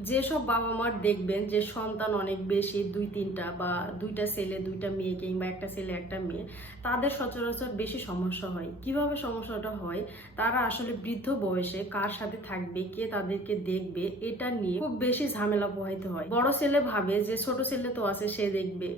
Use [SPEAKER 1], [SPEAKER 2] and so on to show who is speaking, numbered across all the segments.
[SPEAKER 1] যেসব বাবা মার দেখবেন যে সন্তান অনেক বেশি দুই তিনটা বা দুইটা ছেলে, দুইটা মেয়ে কিংবা একটা ছেলে, একটা মেয়ে, তাদের সচরাচর বেশি সমস্যা হয়। কীভাবে সমস্যাটা হয়? তারা আসলে বৃদ্ধ বয়সে কার সাথে থাকবে, কে তাদেরকে দেখবে, এটা নিয়ে খুব বেশি ঝামেলা পোহাইতে হয়। বড় ছেলে ভাবে যে ছোট ছেলে তো আছে, সে দেখবে।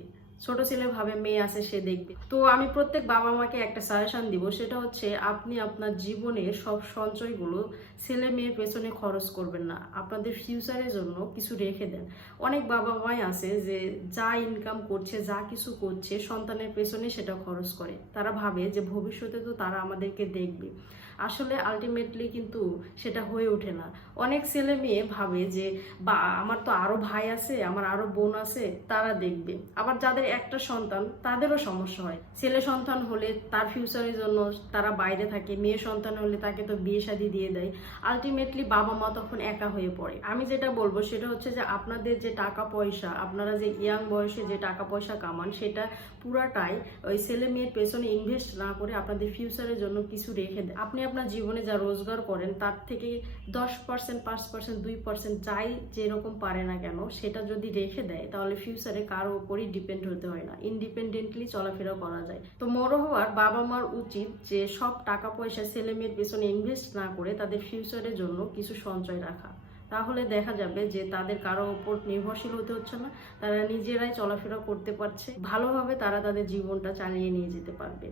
[SPEAKER 1] ছোট ছেলে ভাবে মেয়ে আছে, সে দেখবে। তো আমি প্রত্যেক বাবা মাকে একটা সাজেশন দিব, সেটা হচ্ছে আপনি আপনার জীবনের সব সঞ্চয়গুলো ছেলে মেয়ের পেছনে খরচ করবেন না। আপনাদের ফিউচারের জন্য কিছু রেখে দেন। অনেক বাবা মাই আছে যে যা ইনকাম করছে, যা কিছু করছে, সন্তানের পেছনে সেটা খরচ করে। তারা ভাবে যে ভবিষ্যতে তো তারা আমাদেরকে দেখবে। আসলে আলটিমেটলি কিন্তু সেটা হয়ে ওঠে না। অনেক ছেলে মেয়ে ভাবে যে, বা, আমার তো আরও ভাই আছে, আমার আরও বোন আছে, তারা দেখবে। আবার যাদের একটা সন্তান, তাদেরও সমস্যা হয়। ছেলে সন্তান হলে তার ফিউচারের জন্য তারা বাইরে থাকে, মেয়ে সন্তান হলে তাকে তো বিয়ে শাদি দিয়ে দেয়। আলটিমেটলি বাবা মা তখন একা হয়ে পড়ে। আমি যেটা বলব সেটা হচ্ছে যে আপনাদের যে টাকা পয়সা, আপনারা যে ইয়াং বয়সে যে টাকা পয়সা কামান, সেটা পুরাটাই ওই ছেলে মেয়ের পেছনে ইনভেস্ট না করে আপনাদের ফিউচারের জন্য কিছু রেখে দেন আপনি আপনার জীবনে যা রোজগার করেন, তার থেকে দশ পার্সেন্ট পাঁচ পার্সেন্ট দুই পার্সেন্ট যাই যেরকম পারে না কেন, সেটা যদি রেখে দেয়, তাহলে ফিউচারে কারও উপরই ডিপেন্ড হতে হয় না ইন্ডিপেন্ডেন্টলি চলাফেরা করা যায়। তো মরো হওয়ার বাবা মার উচিত যে, সব টাকা পয়সা ছেলে মেয়ের পেছনে ইনভেস্ট না করে তাদের ফিউচারের জন্য কিছু সঞ্চয় রাখা। তাহলে দেখা যাবে যে, তাদের কারও ওপর নির্ভরশীল হতে হচ্ছে না, তারা নিজেরাই চলাফেরা করতে পারছে, ভালোভাবে তারা তাদের জীবনটা চালিয়ে নিয়ে যেতে পারবে।